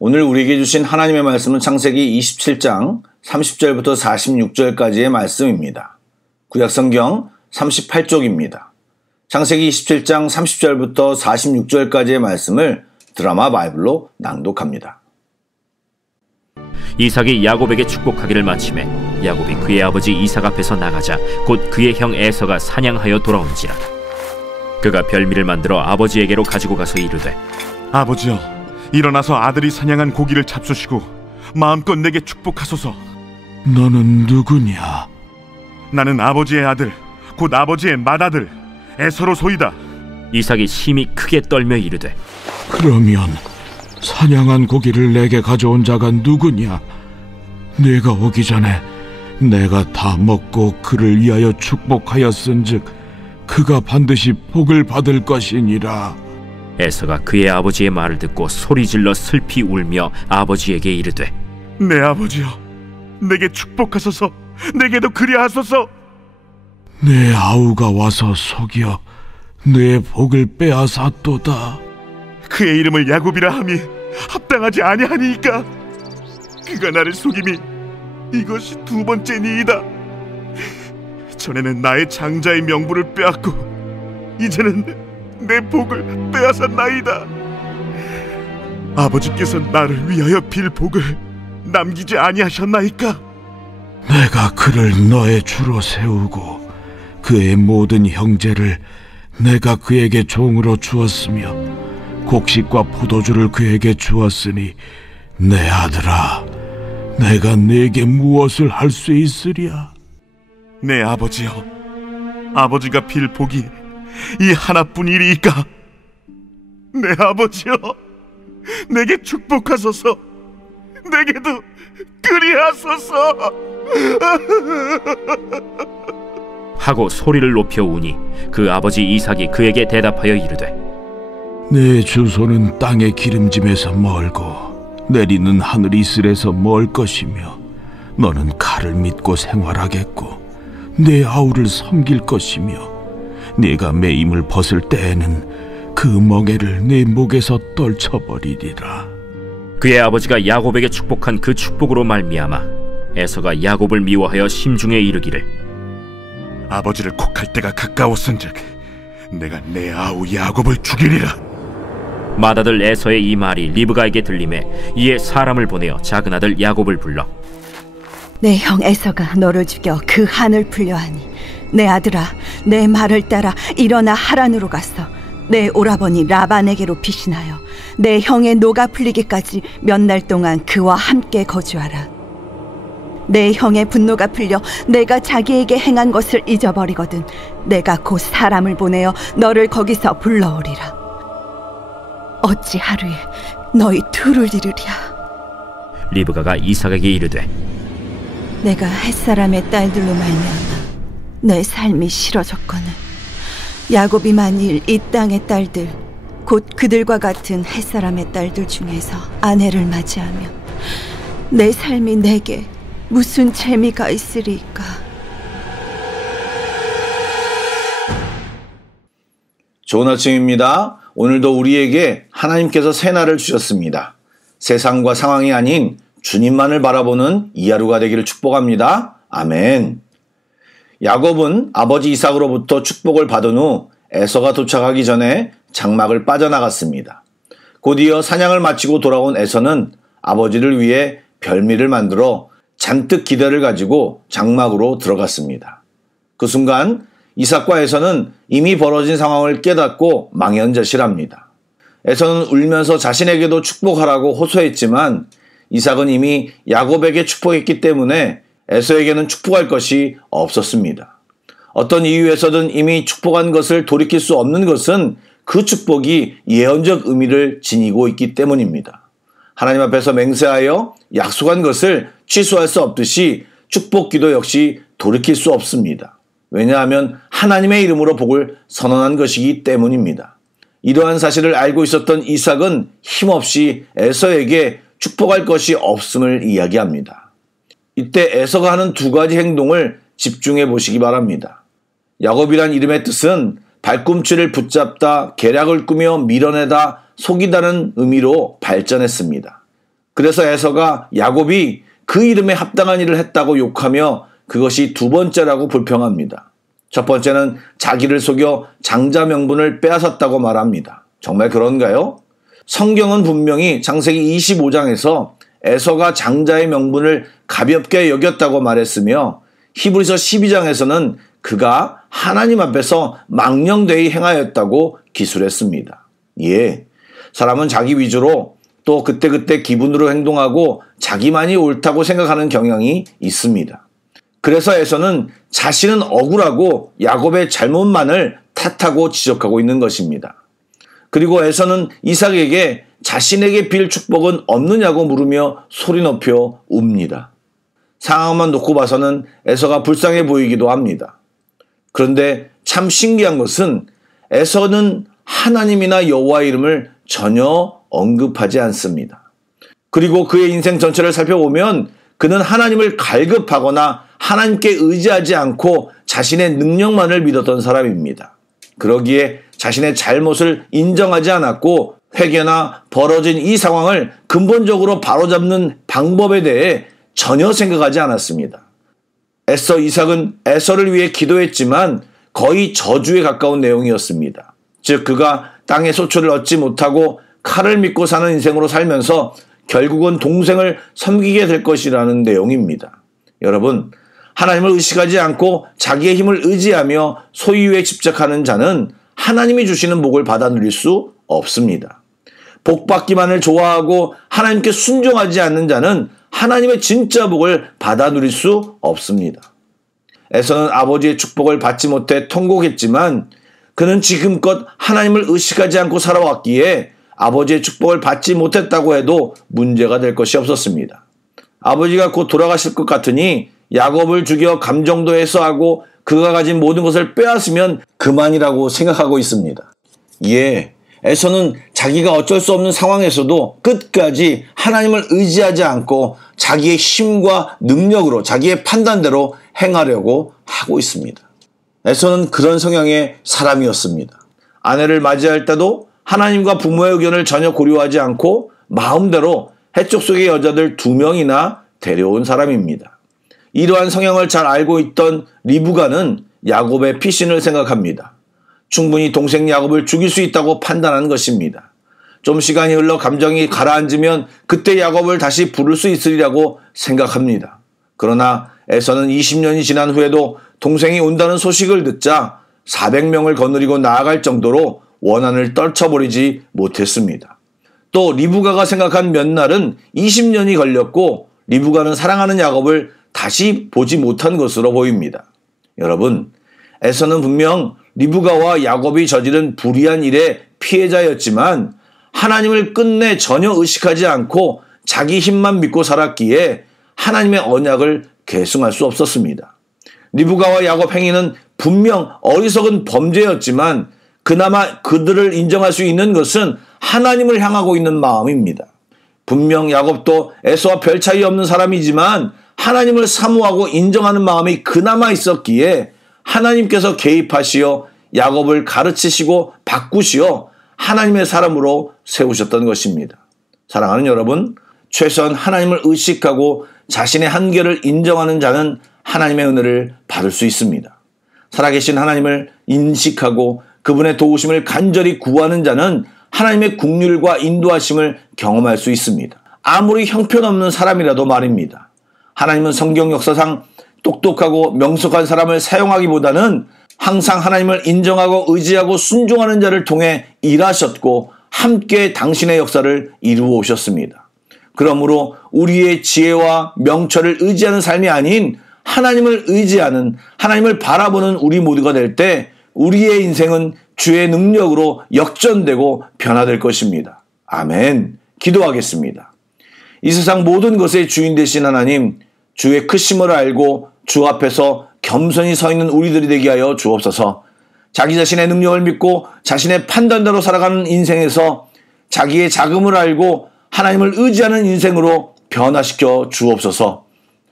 오늘 우리에게 주신 하나님의 말씀은 창세기 27장 30절부터 46절까지의 말씀입니다. 구약성경 38쪽입니다. 창세기 27장 30절부터 46절까지의 말씀을 드라마 바이블로 낭독합니다. 이삭이 야곱에게 축복하기를 마치매 야곱이 그의 아버지 이삭 앞에서 나가자 곧 그의 형 에서가 사냥하여 돌아온지라. 그가 별미를 만들어 아버지에게로 가지고 가서 이르되, 아버지여, 일어나서 아들이 사냥한 고기를 잡수시고 마음껏 내게 축복하소서. 너는 누구냐? 나는 아버지의 아들, 곧 아버지의 맏아들 에서로소이다. 이삭이 심히 크게 떨며 이르되, 그러면 사냥한 고기를 내게 가져온 자가 누구냐? 네가 오기 전에 내가 다 먹고 그를 위하여 축복하였은즉 그가 반드시 복을 받을 것이니라. 에서가 그의 아버지의 말을 듣고 소리질러 슬피 울며 아버지에게 이르되, 내 아버지여, 내게 축복하소서. 내게도 그리하소서. 내 아우가 와서 속여 내 복을 빼앗았도다. 그의 이름을 야곱이라 함이 합당하지 아니하니이까. 그가 나를 속임이 이것이 두 번째니이다. 전에는 나의 장자의 명분을 빼앗고 이제는 내 복을 빼앗았나이다. 아버지께서 나를 위하여 빌 복을 남기지 아니하셨나이까. 내가 그를 너의 주로 세우고 그의 모든 형제를 내가 그에게 종으로 주었으며 곡식과 포도주를 그에게 주었으니 내 아들아, 내가 네게 무엇을 할 수 있으랴? 내 아버지여, 아버지가 빌 복이 이 하나뿐이리이까. 내 아버지여, 내게 축복하소서. 내게도 그리하소서. 하고 소리를 높여 우니 그 아버지 이삭이 그에게 대답하여 이르되, 내 주소는 땅의 기름짐에서 멀고 내리는 하늘 이슬에서 멀 것이며 너는 칼을 믿고 생활하겠고 내 아우를 섬길 것이며 네가 매임을 벗을 때에는 그 멍에를 네 목에서 떨쳐버리리라. 그의 아버지가 야곱에게 축복한 그 축복으로 말미암아 에서가 야곱을 미워하여 심중에 이르기를, 아버지를 곡할 때가 가까웠은즉 내가 내 아우 야곱을 죽이리라. 맏아들 에서의 이 말이 리브가에게 들리매 이에 사람을 보내어 작은 아들 야곱을 불러, 내 형 에서가 너를 죽여 그 한을 풀려하니 내 아들아, 내 말을 따라 일어나 하란으로 가서 내 오라버니 라반에게로 피신하여 내 형의 노가 풀리기까지 몇 날 동안 그와 함께 거주하라. 내 형의 분노가 풀려 내가 자기에게 행한 것을 잊어버리거든 내가 곧 사람을 보내어 너를 거기서 불러오리라. 어찌 하루에 너희 둘을 이루랴. 리브가가 이삭에게 이르되, 내가 햇사람의 딸들로 말미암아 내 삶이 싫어졌거늘 야곱이 만일 이 땅의 딸들 곧 그들과 같은 햇사람의 딸들 중에서 아내를 맞이하며 내 삶이 내게 무슨 재미가 있으리까. 좋은 아침입니다. 오늘도 우리에게 하나님께서 새 날을 주셨습니다. 세상과 상황이 아닌 주님만을 바라보는 이 하루가 되기를 축복합니다. 아멘. 야곱은 아버지 이삭으로부터 축복을 받은 후 에서가 도착하기 전에 장막을 빠져나갔습니다. 곧이어 사냥을 마치고 돌아온 에서는 아버지를 위해 별미를 만들어 잔뜩 기대를 가지고 장막으로 들어갔습니다. 그 순간 이삭과 에서는 이미 벌어진 상황을 깨닫고 망연자실합니다. 에서는 울면서 자신에게도 축복하라고 호소했지만 이삭은 이미 야곱에게 축복했기 때문에 에서에게는 축복할 것이 없었습니다. 어떤 이유에서든 이미 축복한 것을 돌이킬 수 없는 것은 그 축복이 예언적 의미를 지니고 있기 때문입니다. 하나님 앞에서 맹세하여 약속한 것을 취소할 수 없듯이 축복기도 역시 돌이킬 수 없습니다. 왜냐하면 하나님의 이름으로 복을 선언한 것이기 때문입니다. 이러한 사실을 알고 있었던 이삭은 힘없이 에서에게 축복할 것이 없음을 이야기합니다. 이때 에서가 하는 두 가지 행동을 집중해 보시기 바랍니다. 야곱이란 이름의 뜻은 발꿈치를 붙잡다, 계략을 꾸며 밀어내다, 속이다는 의미로 발전했습니다. 그래서 에서가 야곱이 그 이름에 합당한 일을 했다고 욕하며 그것이 두 번째라고 불평합니다. 첫 번째는 자기를 속여 장자 명분을 빼앗았다고 말합니다. 정말 그런가요? 성경은 분명히 창세기 25장에서 에서가 장자의 명분을 가볍게 여겼다고 말했으며 히브리서 12장에서는 그가 하나님 앞에서 망령되이 행하였다고 기술했습니다. 예, 사람은 자기 위주로 또 그때그때 기분으로 행동하고 자기만이 옳다고 생각하는 경향이 있습니다. 그래서 에서는 자신은 억울하고 야곱의 잘못만을 탓하고 지적하고 있는 것입니다. 그리고 에서는 이삭에게 자신에게 빌 축복은 없느냐고 물으며 소리 높여 웁니다. 상황만 놓고 봐서는 에서가 불쌍해 보이기도 합니다. 그런데 참 신기한 것은 에서는 하나님이나 여호와 이름을 전혀 언급하지 않습니다. 그리고 그의 인생 전체를 살펴보면 그는 하나님을 갈급하거나 하나님께 의지하지 않고 자신의 능력만을 믿었던 사람입니다. 그러기에 자신의 잘못을 인정하지 않았고 회개나 벌어진 이 상황을 근본적으로 바로잡는 방법에 대해 전혀 생각하지 않았습니다. 애써 이삭은 에서를 위해 기도했지만 거의 저주에 가까운 내용이었습니다. 즉 그가 땅의 소출을 얻지 못하고 칼을 믿고 사는 인생으로 살면서 결국은 동생을 섬기게 될 것이라는 내용입니다. 여러분, 하나님을 의식하지 않고 자기의 힘을 의지하며 소유에 집착하는 자는 하나님이 주시는 복을 받아 누릴 수 없습니다. 복 받기만을 좋아하고 하나님께 순종하지 않는 자는 하나님의 진짜 복을 받아 누릴 수 없습니다. 에서는 아버지의 축복을 받지 못해 통곡했지만 그는 지금껏 하나님을 의식하지 않고 살아왔기에 아버지의 축복을 받지 못했다고 해도 문제가 될 것이 없었습니다. 아버지가 곧 돌아가실 것 같으니 야곱을 죽여 감정도 해소하고 그가 가진 모든 것을 빼앗으면 그만이라고 생각하고 있습니다. 예, 에서는 자기가 어쩔 수 없는 상황에서도 끝까지 하나님을 의지하지 않고 자기의 힘과 능력으로 자기의 판단대로 행하려고 하고 있습니다. 에서는 그런 성향의 사람이었습니다. 아내를 맞이할 때도 하나님과 부모의 의견을 전혀 고려하지 않고 마음대로 해쪽 속의 여자들 2명이나 데려온 사람입니다. 이러한 성향을 잘 알고 있던 리브가는 야곱의 피신을 생각합니다. 충분히 동생 야곱을 죽일 수 있다고 판단한 것입니다. 좀 시간이 흘러 감정이 가라앉으면 그때 야곱을 다시 부를 수 있으리라고 생각합니다. 그러나 에서는 20년이 지난 후에도 동생이 온다는 소식을 듣자 400명을 거느리고 나아갈 정도로 원한을 떨쳐버리지 못했습니다. 또 리브가가 생각한 몇 날은 20년이 걸렸고 리브가는 사랑하는 야곱을 다시 보지 못한 것으로 보입니다. 여러분, 에서는 분명 리브가와 야곱이 저지른 불의한 일의 피해자였지만 하나님을 끝내 전혀 의식하지 않고 자기 힘만 믿고 살았기에 하나님의 언약을 계승할 수 없었습니다. 리브가와 야곱 행위는 분명 어리석은 범죄였지만 그나마 그들을 인정할 수 있는 것은 하나님을 향하고 있는 마음입니다. 분명 야곱도 에서와 별 차이 없는 사람이지만 하나님을 사모하고 인정하는 마음이 그나마 있었기에 하나님께서 개입하시어 야곱을 가르치시고 바꾸시어 하나님의 사람으로 세우셨던 것입니다. 사랑하는 여러분, 최소한 하나님을 의식하고 자신의 한계를 인정하는 자는 하나님의 은혜를 받을 수 있습니다. 살아계신 하나님을 인식하고 그분의 도우심을 간절히 구하는 자는 하나님의 긍휼과 인도하심을 경험할 수 있습니다. 아무리 형편없는 사람이라도 말입니다. 하나님은 성경 역사상 똑똑하고 명석한 사람을 사용하기보다는 항상 하나님을 인정하고 의지하고 순종하는 자를 통해 일하셨고 함께 당신의 역사를 이루어 오셨습니다. 그러므로 우리의 지혜와 명철을 의지하는 삶이 아닌 하나님을 의지하는, 하나님을 바라보는 우리 모두가 될 때 우리의 인생은 주의 능력으로 역전되고 변화될 것입니다. 아멘. 기도하겠습니다. 이 세상 모든 것의 주인 되신 하나님, 주의 크심을 알고 주 앞에서 겸손히 서 있는 우리들이 되게 하여 주옵소서. 자기 자신의 능력을 믿고 자신의 판단대로 살아가는 인생에서 자기의 자금을 알고 하나님을 의지하는 인생으로 변화시켜 주옵소서.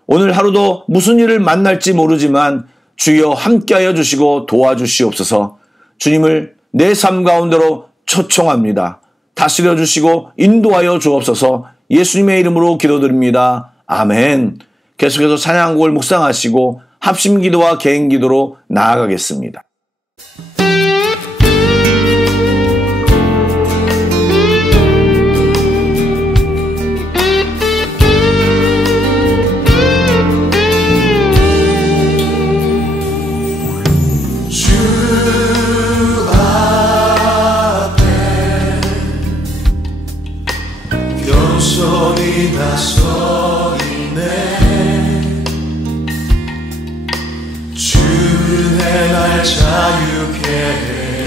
오늘 하루도 무슨 일을 만날지 모르지만 주여 함께하여 주시고 도와주시옵소서. 주님을 내 삶 가운데로 초청합니다. 다스려 주시고 인도하여 주옵소서. 예수님의 이름으로 기도드립니다. 아멘. 계속해서 찬양곡을 묵상하시고 합심기도와 개인기도로 나아가겠습니다. 겸손히 나서 있네. 주의 날 자유케 해.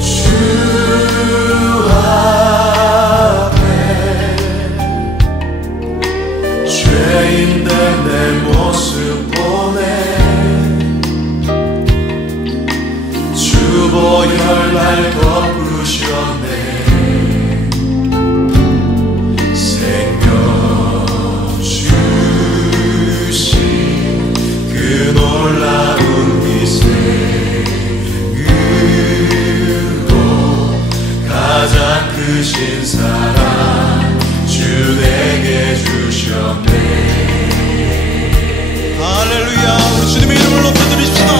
주 앞에 죄인된 내 모습 보내. 주보혈 날 덮으셨네. 놀라운 희생으로 가장 크신 사랑 주 내게 주셨네. 할렐루야. 우리 주님의 이름을 높여드립시다.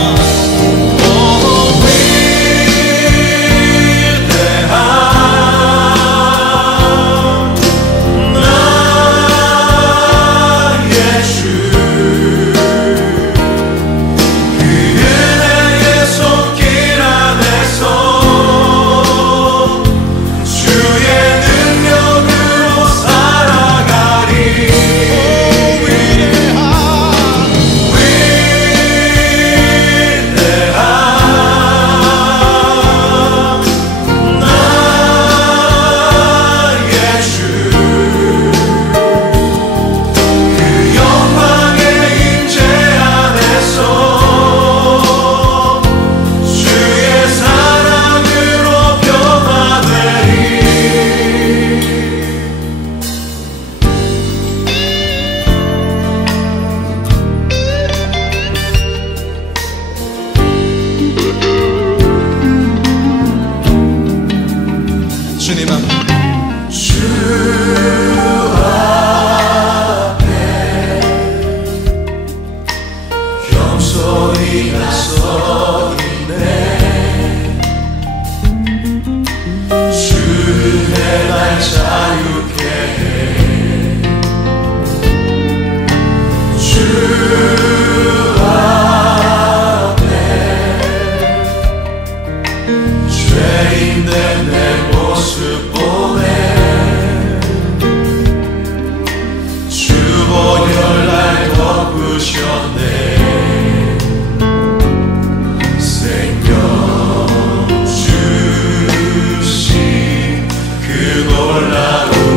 생명 주신 그 놀라운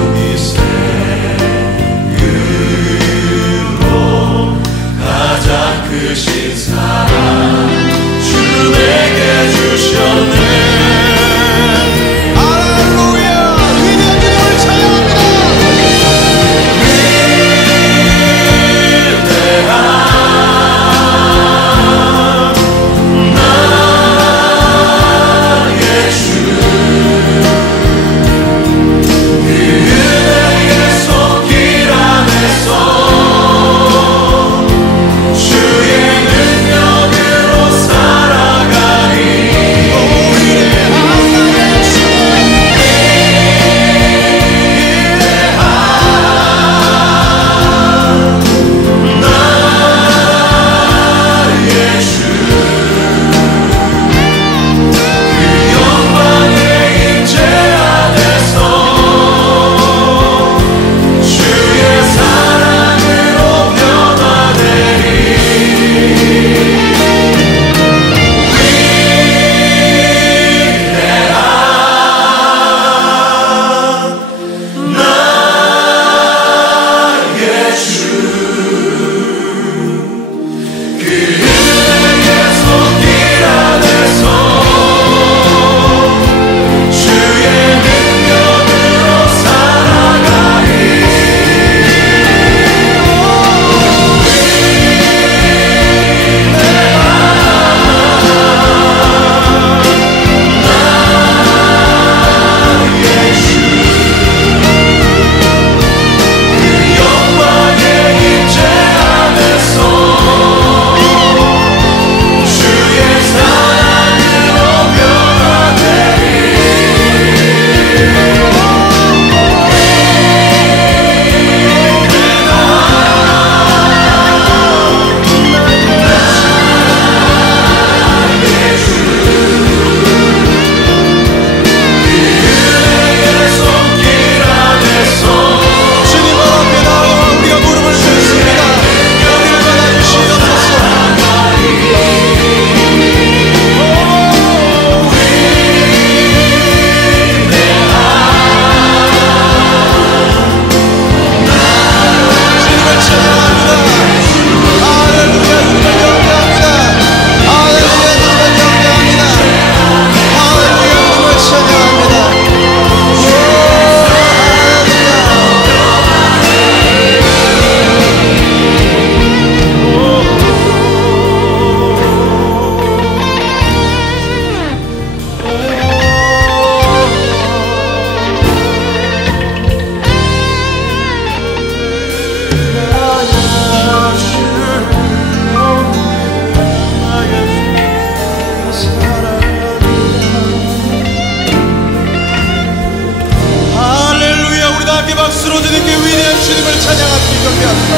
주님을 찬양하시기 경배합니다.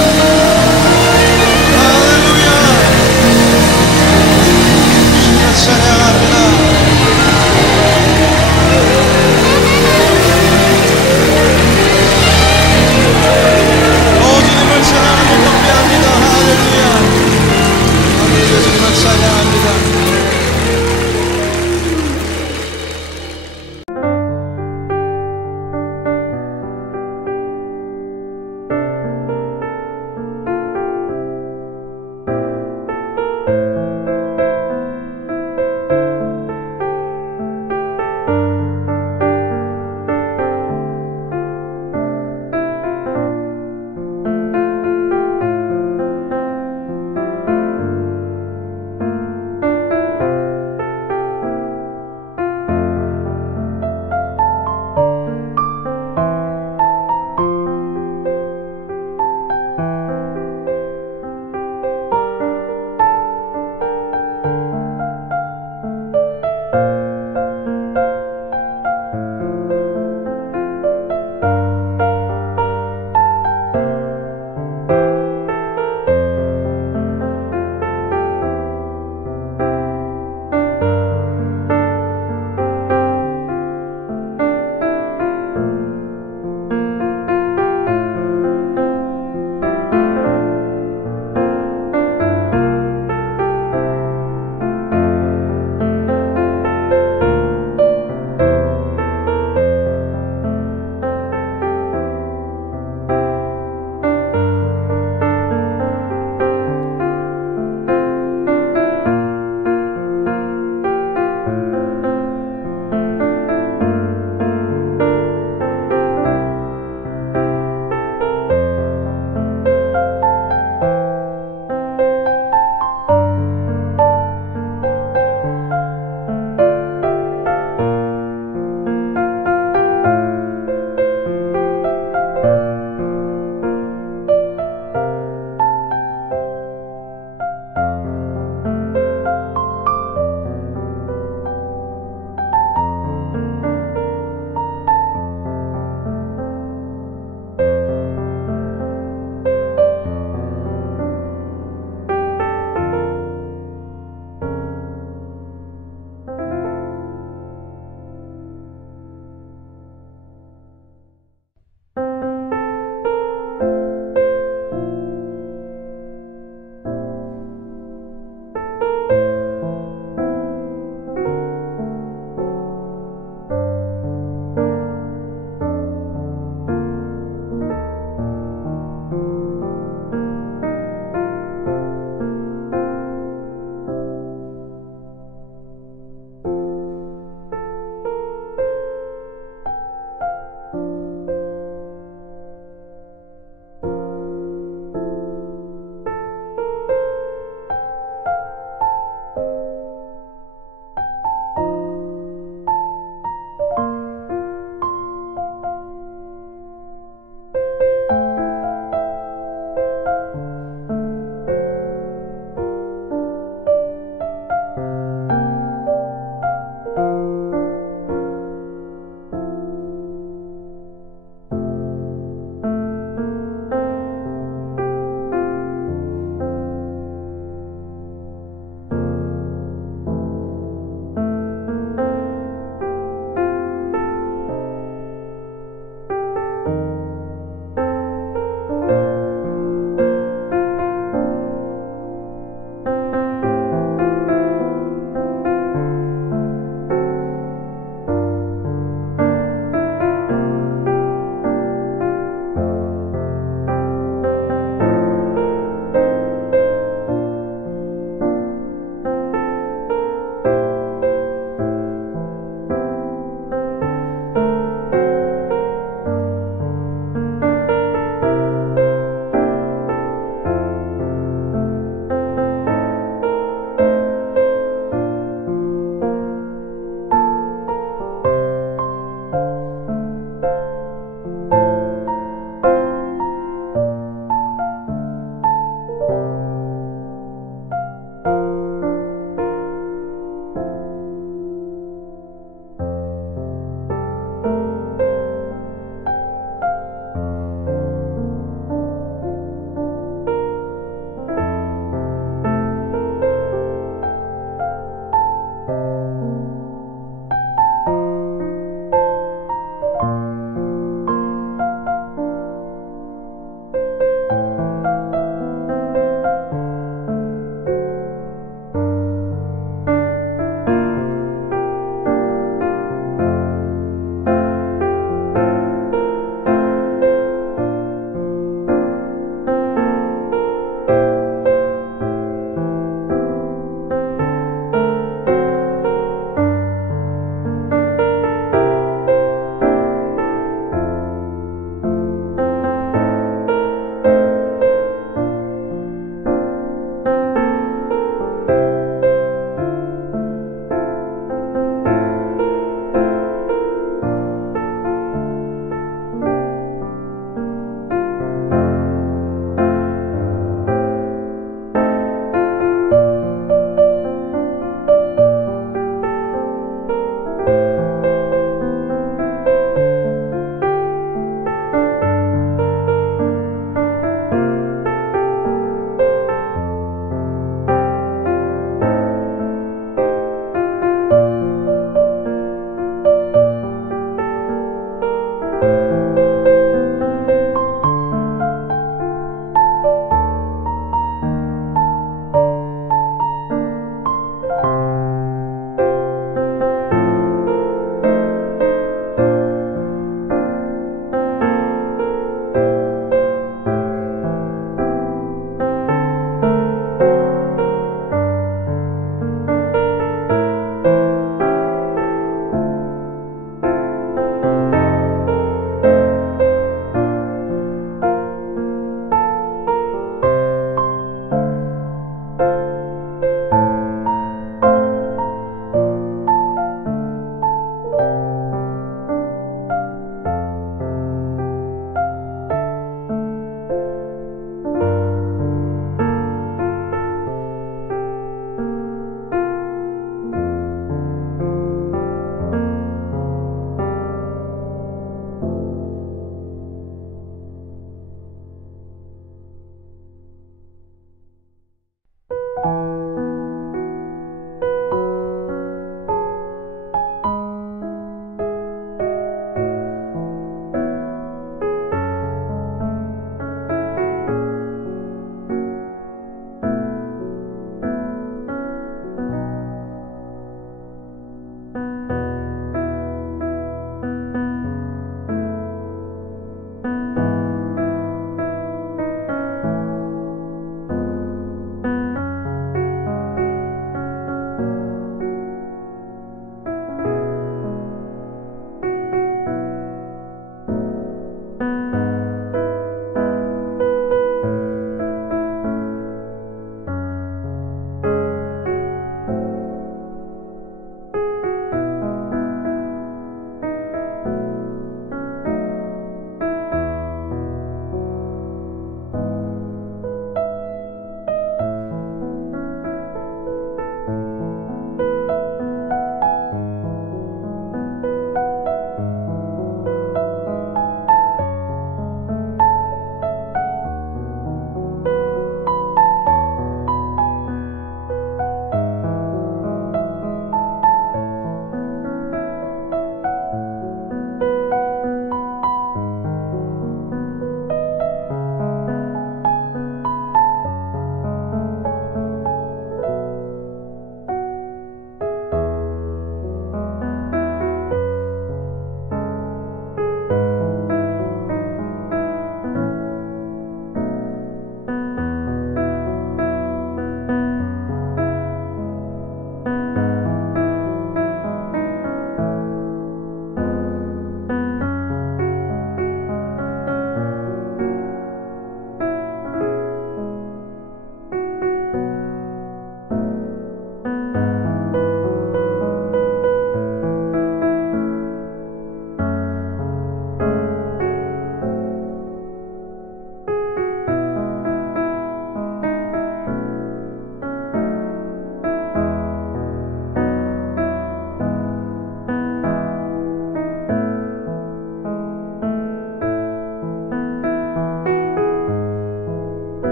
할렐루야. 주님을 찬양합니다. 주님을 찬양하기 경배합니다. 할렐루야. 할렐루야. 주님을 찬양합니다.